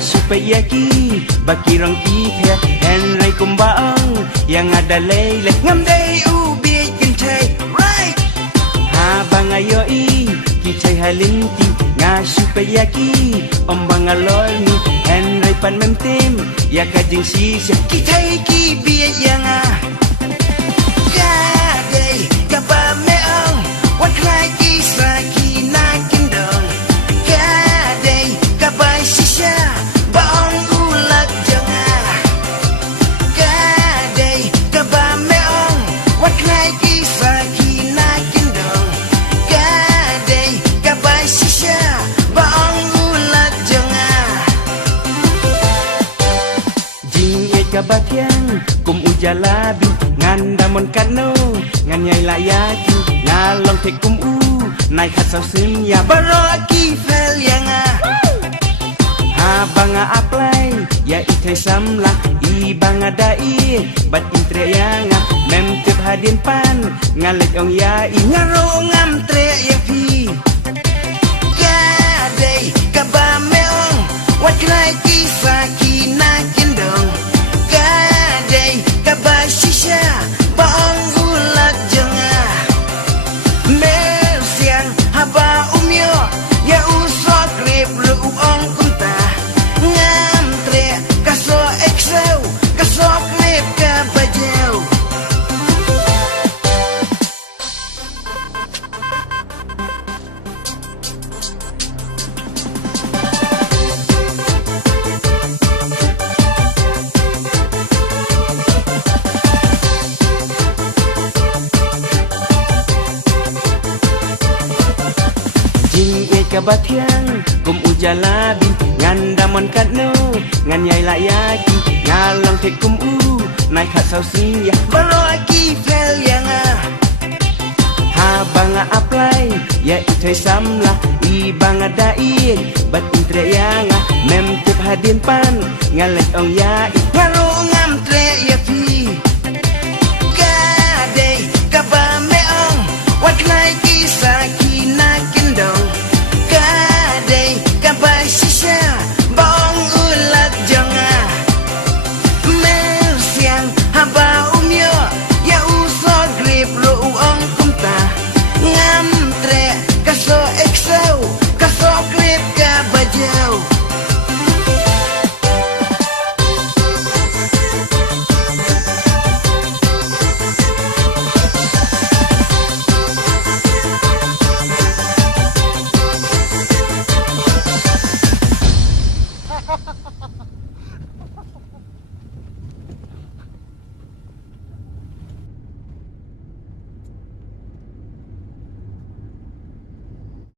supaya ki baki rongki phe henry kumbaang yang ada lele ngam dei ubi kintai right ha bangayo i ki chai halinti nga supaya ki ombangaloy ni henry pan memtim ya kajing si ki thai ki bi yang a ga dei ka ba me ong what like isa ki na kindong ga dei ka ba shisha ba ong ulat janga ga dei ka ba me ong what like isa ki na kindong ga dei ka ba shisha ba ong ulat janga jing e ka ba thiang kum ujalabi ngan damon kano ngan nyai layaki ngalong te kum u nai khat sau sim ya baro ki fel yang a ha banga apply ya ithai samla i banga dai bat intre yang a mem tip hadin pan ngalek ong ya i ngaro ngam tre ya pi ga dei ka ba me ong wat krai ki sa ki na kindong ga dei ka ba shisha ba ong ulat janga mer siang haba umyo ya usok rip lu ong kunta ngam tre kaso excel kaso klip ka bajau jing e ka bathiang kum ujalabi ngan damon kano ngan yai layaki ngalong te kum u nai khat sau sim ya baro ki fel yang a ha banga apply ya ithai samla i banga dai bat intre yang a mem tip hadin pan ngalek ong ya